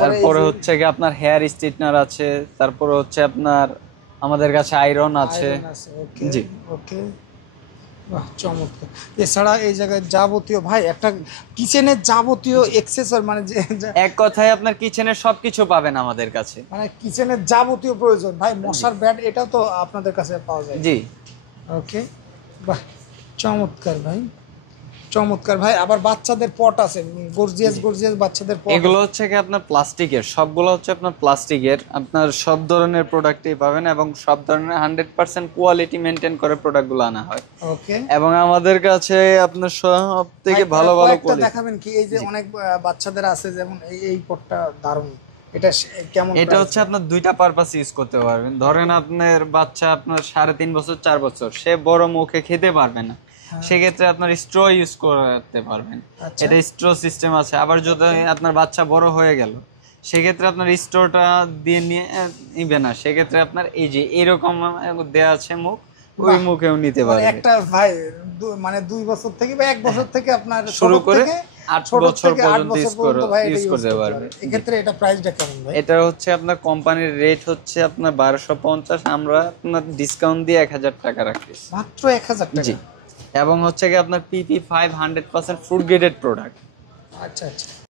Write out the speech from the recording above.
তারপরে হচ্ছে কি আপনার হেয়ার স্ট্রেটনার আছে, তারপরে হচ্ছে আপনার আমাদের কাছে আয়রন আছে। ওকে জি। ওকে, বাহ চমৎকার। এছাড়া এই জায়গায় যাবতীয় ভাই একটা কিচেনের যাবতীয় এক্সেসর মানে এক কথায় আপনার কিচেনের সবকিছু পাবেন আমাদের কাছে। মানে কিচেনের যাবতীয় প্রয়োজন ভাই, মশার ব্যাট এটা তো আপনাদের কাছে পাওয়া যায়। জি। ওকে, বাহ চমৎকার ভাই, চমৎকার ভাই। আবার বাচ্চাদের পট আছে, গর্জিয়াস গর্জিয়াস বাচ্চাদের পট এগুলো আছে। হচ্ছে কি আপনার প্লাস্টিকের, সবগুলো হচ্ছে আপনার প্লাস্টিকের, আপনার সব ধরনের প্রোডাক্টই পাবেন এবং সব ধরনের 100% কোয়ালিটি মেনটেন করে প্রোডাক্টগুলো আনা হয়। ওকে এবং আমাদের কাছে আপনার সব থেকে ভাই, ভালো ভালো কয়েকটা কোয়ালিটি। দেখাবেন কি? এই যে অনেক বাচ্চাদের আছে, যেমন এই পটটা দারুণ, এটা কেমন এটা price? হচ্ছে আপনার দুইটা পারপাস ইউজ করতে পারবেন। ধরেন আপনার বাচ্চা আপনার 3.5 বছর 4 বছর, সে বড় মুখে খেতে পারবে না, সেক্ষেত্রে আপনার স্ট্র ইউজ করতে পারবেন। আচ্ছা। এটা স্ট্র সিস্টেম আছে। আবার যদি আপনার বাচ্চা বড় হয়ে গেল, সেক্ষেত্রে আপনার স্ট্রটা দিয়ে নিয়ে নিবে না, সেক্ষেত্রে আপনার এই যে এরকম দেয়া আছে মুখ, ওই বাহ, মুখেও নিতে মানে পারবে। একটা ভাই মানে 2 বছর থেকে বা 1 বছর থেকে আপনার শুরু ছোট করে থেকে 8 ছোট বছর থেকে 8 পর্যন্ত বছর পর্যন্ত ভাই এটা ইউজ ইউজ করতে করতে পারবে। পারবে। এক্ষেত্রে এটা প্রাইসটা কেমন ভাই? এটা হচ্ছে আপনার কোম্পানির রেট হচ্ছে আপনার 1250, আমরা আপনার ডিসকাউন্ট দিয়ে 1000 টাকা রাখতেছি। মাত্র 1000 টাকা? জি। এবং হচ্ছে কি আপনার PP5 100% ফুড গ্রেডেড প্রোডাক্ট। আচ্ছা আচ্ছা।